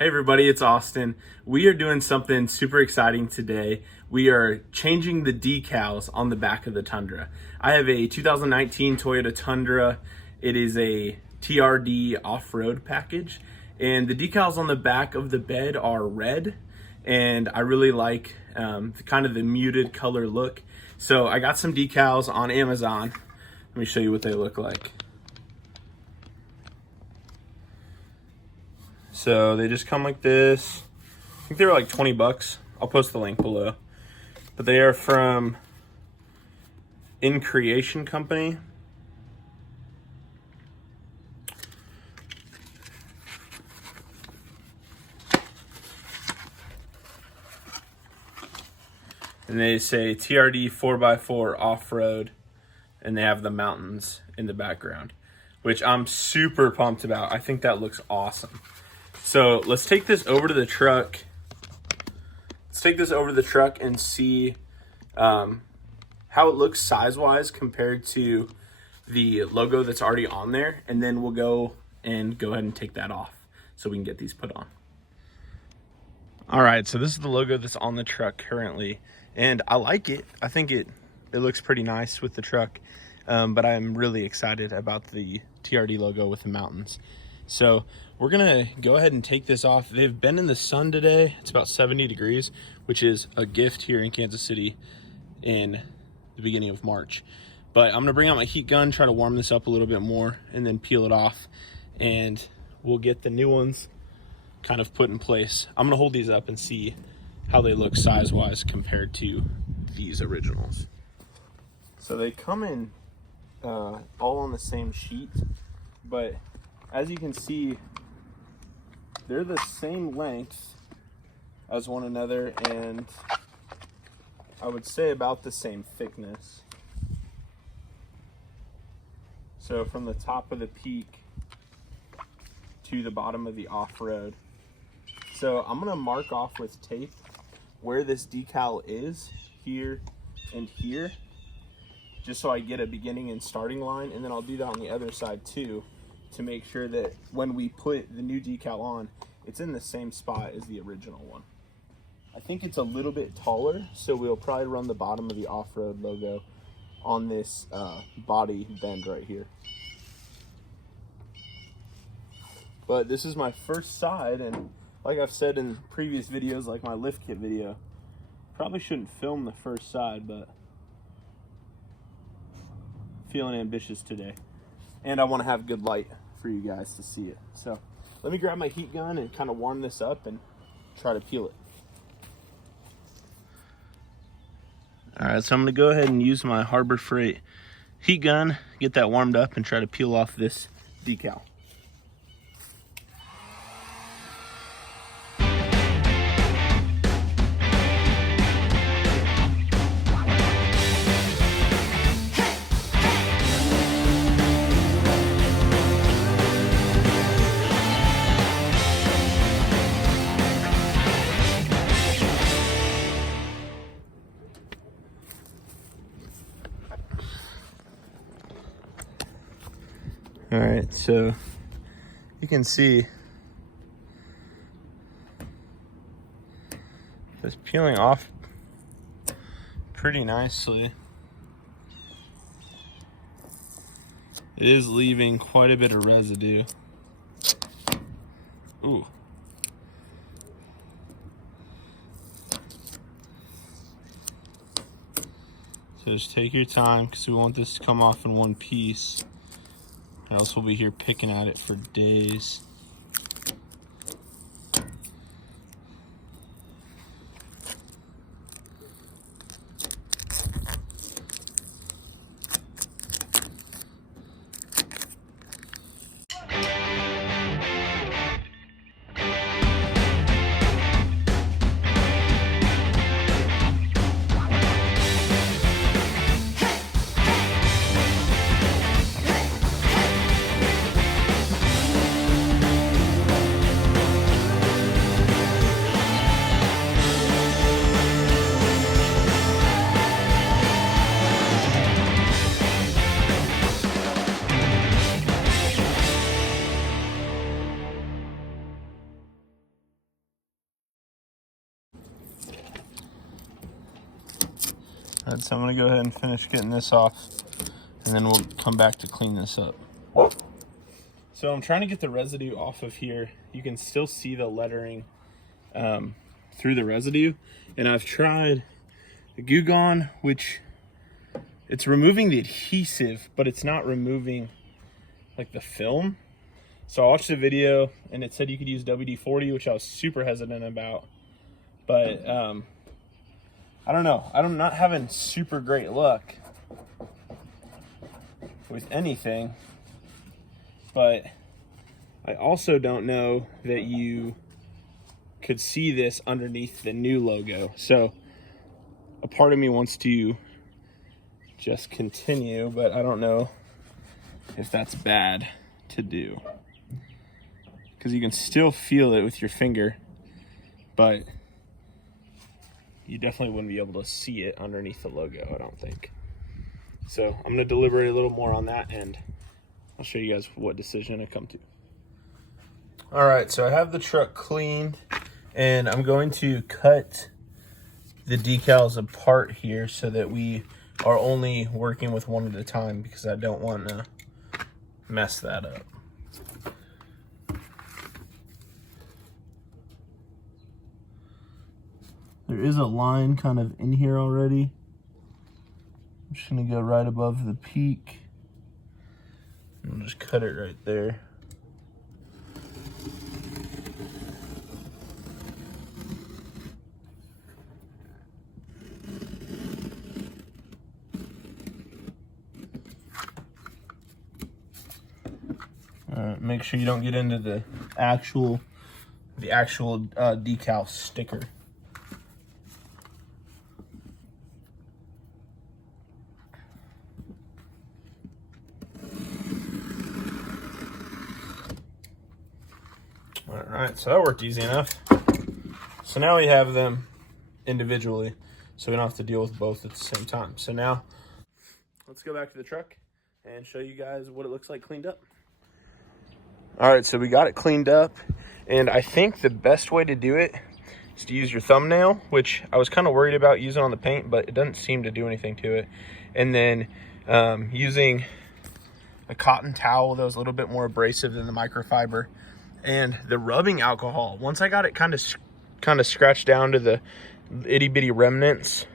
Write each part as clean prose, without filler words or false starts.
Hey everybody, it's Austin. We are doing something super exciting today. We are changing the decals on the back of the Tundra. I have a 2019 Toyota Tundra. It is a TRD off-road package, and the decals on the back of the bed are red, and I really like kind of the muted color look. So I got some decals on Amazon. Let me show you what they look like. So they just come like this. I think they were like 20 bucks. I'll post the link below. But they are from In Creation Company. And they say TRD 4x4 off-road, and they have the mountains in the background, which I'm super pumped about. I think that looks awesome. So let's take this over to the truck. Let's take this over to the truck and see how it looks size-wise compared to the logo that's already on there. And then we'll go ahead and take that off so we can get these put on. All right, so this is the logo that's on the truck currently. And I like it. I think it looks pretty nice with the truck. But I'm really excited about the TRD logo with the mountains. So we're gonna go ahead and take this off. They've been in the sun today. It's about 70 degrees, which is a gift here in Kansas City in the beginning of March. But I'm gonna bring out my heat gun, try to warm this up a little bit more, and then peel it off. And we'll get the new ones kind of put in place. I'm gonna hold these up and see how they look size-wise compared to these originals. So they come in all on the same sheet, but as you can see, they're the same length as one another, and I would say about the same thickness. So from the top of the peak to the bottom of the off-road. So I'm gonna mark off with tape where this decal is, here and here, just so I get a beginning and starting line, and then I'll do that on the other side too, to make sure that when we put the new decal on, it's in the same spot as the original one. I think it's a little bit taller, so we'll probably run the bottom of the off-road logo on this body bend right here. But this is my first side, and like I've said in previous videos, like my lift kit video, probably shouldn't film the first side, but feeling ambitious today. And I want to have good light for you guys to see it. So let me grab my heat gun and kind of warm this up and try to peel it. All right, so I'm going to go ahead and use my Harbor Freight heat gun, get that warmed up, and try to peel off this decal. All right, so you can see it's peeling off pretty nicely. It is leaving quite a bit of residue. Ooh. So just take your time, because we want this to come off in one piece. Or else we'll be here picking at it for days. Alright, so I'm gonna go ahead and finish getting this off, and then we'll come back to clean this up. So I'm trying to get the residue off of here. You can still see the lettering through the residue, and I've tried the Goo Gone, which it's removing the adhesive, but it's not removing like the film. So I watched the video and it said you could use WD-40, which I was super hesitant about, but I don't know. I'm not having super great luck with anything, but I also don't know that you could see this underneath the new logo. So a part of me wants to just continue, but I don't know if that's bad to do, because you can still feel it with your finger, but you definitely wouldn't be able to see it underneath the logo, I don't think. So I'm gonna deliberate a little more on that, and I'll show you guys what decision I come to. All right, so I have the truck cleaned, and I'm going to cut the decals apart here so that we are only working with one at a time, because I don't want to mess that up. There is a line kind of in here already. I'm just gonna go right above the peak and just cut it right there. Make sure you don't get into the actual decal sticker. All right, so that worked easy enough. So now we have them individually, so we don't have to deal with both at the same time. So now let's go back to the truck and show you guys what it looks like cleaned up. All right, so we got it cleaned up, and I think the best way to do it is to use your thumbnail, which I was kind of worried about using on the paint, but it doesn't seem to do anything to it. And then using a cotton towel that was a little bit more abrasive than the microfiber, and the rubbing alcohol. Once I got it kind of scratched down to the itty bitty remnants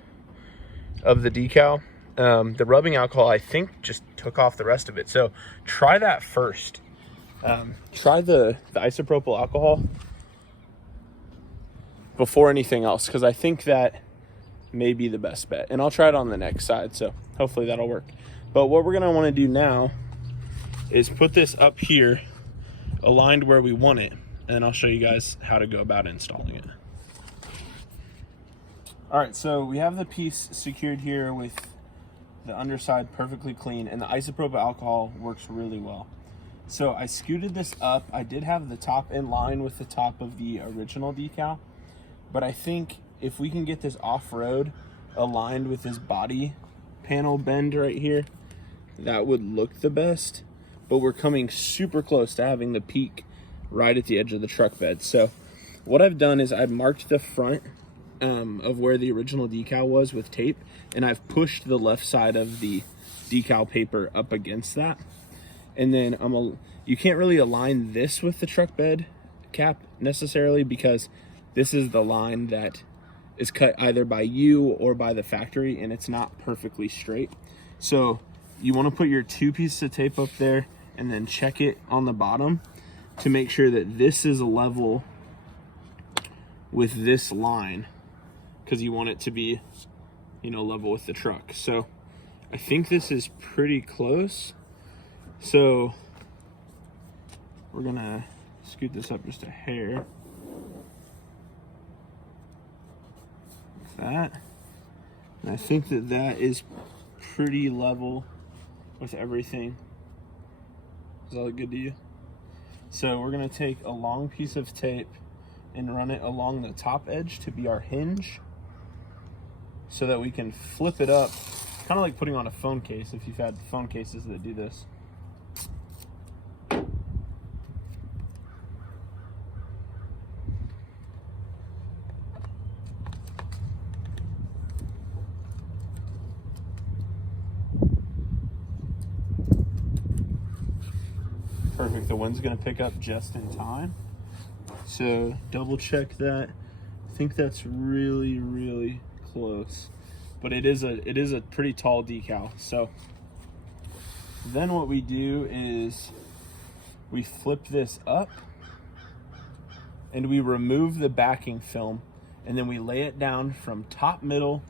of the decal, the rubbing alcohol I think just took off the rest of it. So try that first. Try the isopropyl alcohol before anything else, because I think that may be the best bet. And I'll try it on the next side, so hopefully that'll work. But what we're gonna want to do now is put this up here aligned where we want it, and I'll show you guys how to go about installing it. All right, so we have the piece secured here with the underside perfectly clean, and the isopropyl alcohol works really well. So I scooted this up. I did have the top in line with the top of the original decal, but I think if we can get this off-road aligned with this body panel bend right here, that would look the best. But we're coming super close to having the peak right at the edge of the truck bed. So what I've done is I've marked the front of where the original decal was with tape, and I've pushed the left side of the decal paper up against that. And then you can't really align this with the truck bed cap necessarily, because this is the line that is cut either by you or by the factory, and it's not perfectly straight. So you want to put your 2 pieces of tape up there and then check it on the bottom to make sure that this is level with this line, because you want it to be, level with the truck. So I think this is pretty close. So we're gonna scoot this up just a hair, like that. And I think that that is pretty level with everything. Does that look good to you? So we're gonna take a long piece of tape and run it along the top edge to be our hinge, so that we can flip it up, kind of like putting on a phone case, if you've had phone cases that do this. Perfect, the wind's gonna pick up just in time. So double check that. I think that's really, really close. But it is a pretty tall decal. So then what we do is we flip this up and we remove the backing film, and then we lay it down from top middle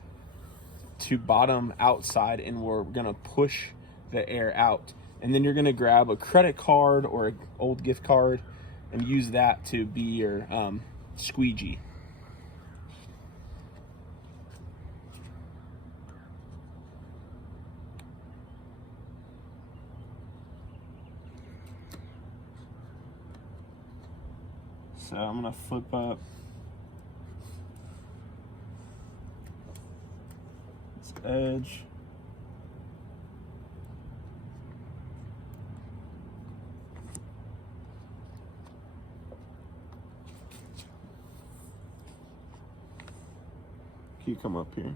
to bottom outside, and we're gonna push the air out. And then you're gonna grab a credit card or an old gift card and use that to be your squeegee. So I'm gonna flip up this edge. Can you come up here?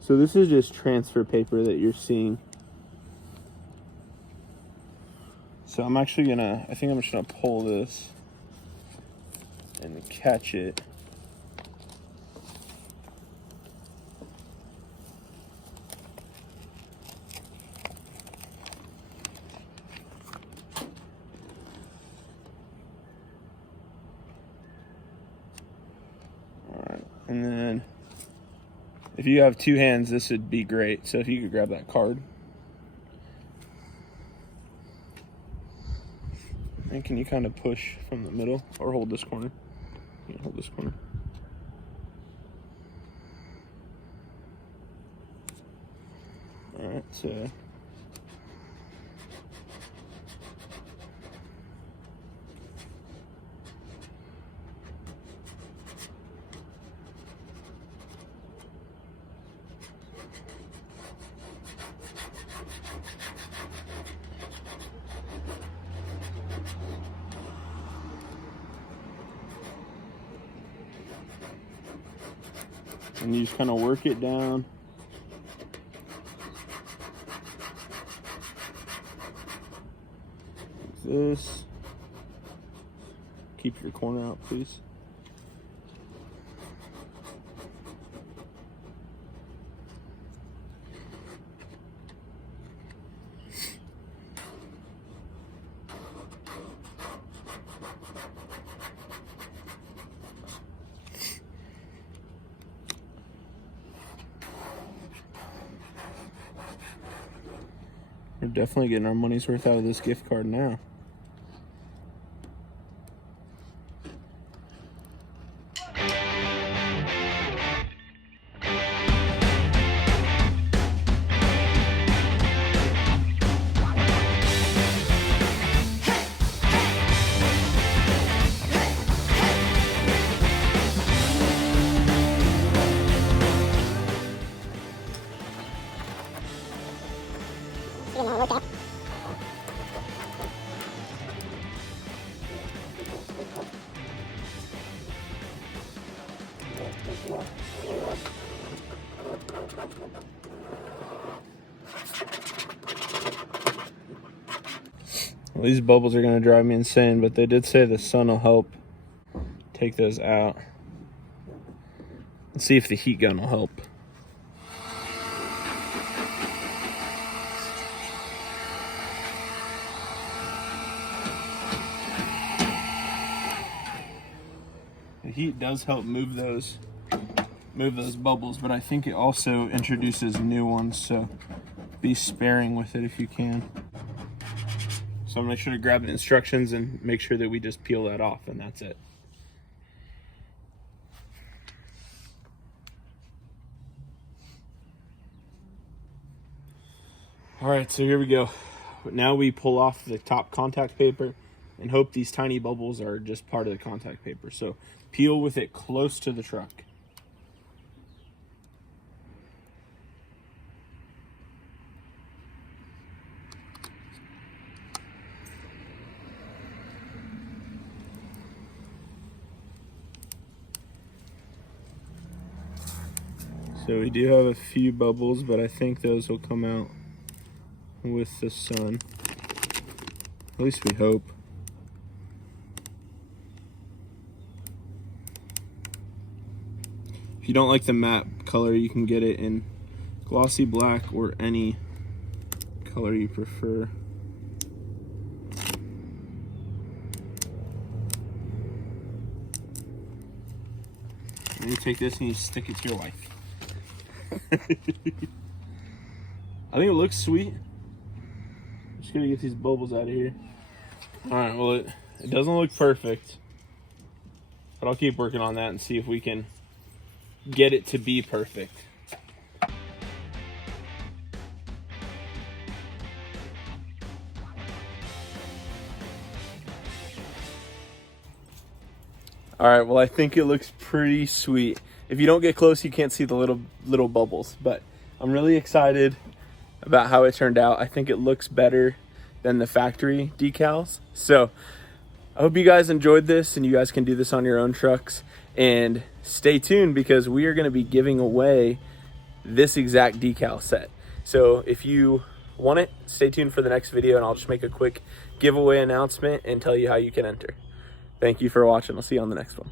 So this is just transfer paper that you're seeing. So I'm actually gonna, I think I'm just gonna pull this and catch it. All right, and then if you have two hands, this would be great. So if you could grab that card. And can you kind of push from the middle or hold this corner? Yeah, hold this corner. All right, so and you just kind of work it down. Like this. Keep your corner out, please. We're definitely getting our money's worth out of this gift card now. Well, these bubbles are going to drive me insane, but they did say the sun will help take those out. Let's see if the heat gun will help. The heat does help move those bubbles, but I think it also introduces new ones, so be sparing with it if you can. So I'm gonna make sure to grab the instructions and make sure that we just peel that off, and that's it. All right, so here we go. Now we pull off the top contact paper and hope these tiny bubbles are just part of the contact paper. So peel with it close to the truck. So we do have a few bubbles, but I think those will come out with the sun. At least we hope. If you don't like the matte color, you can get it in glossy black or any color you prefer. And you take this and you stick it to your wife. I think it looks sweet. I'm just gonna get these bubbles out of here. Alright, well it doesn't look perfect, but I'll keep working on that and see if we can get it to be perfect. Alright, well I think it looks pretty sweet. If you don't get close, you can't see the little bubbles, but I'm really excited about how it turned out. I think it looks better than the factory decals. So I hope you guys enjoyed this and you guys can do this on your own trucks. And stay tuned because we are going to be giving away this exact decal set. So if you want it, stay tuned for the next video and I'll just make a quick giveaway announcement and tell you how you can enter. Thank you for watching. I'll see you on the next one.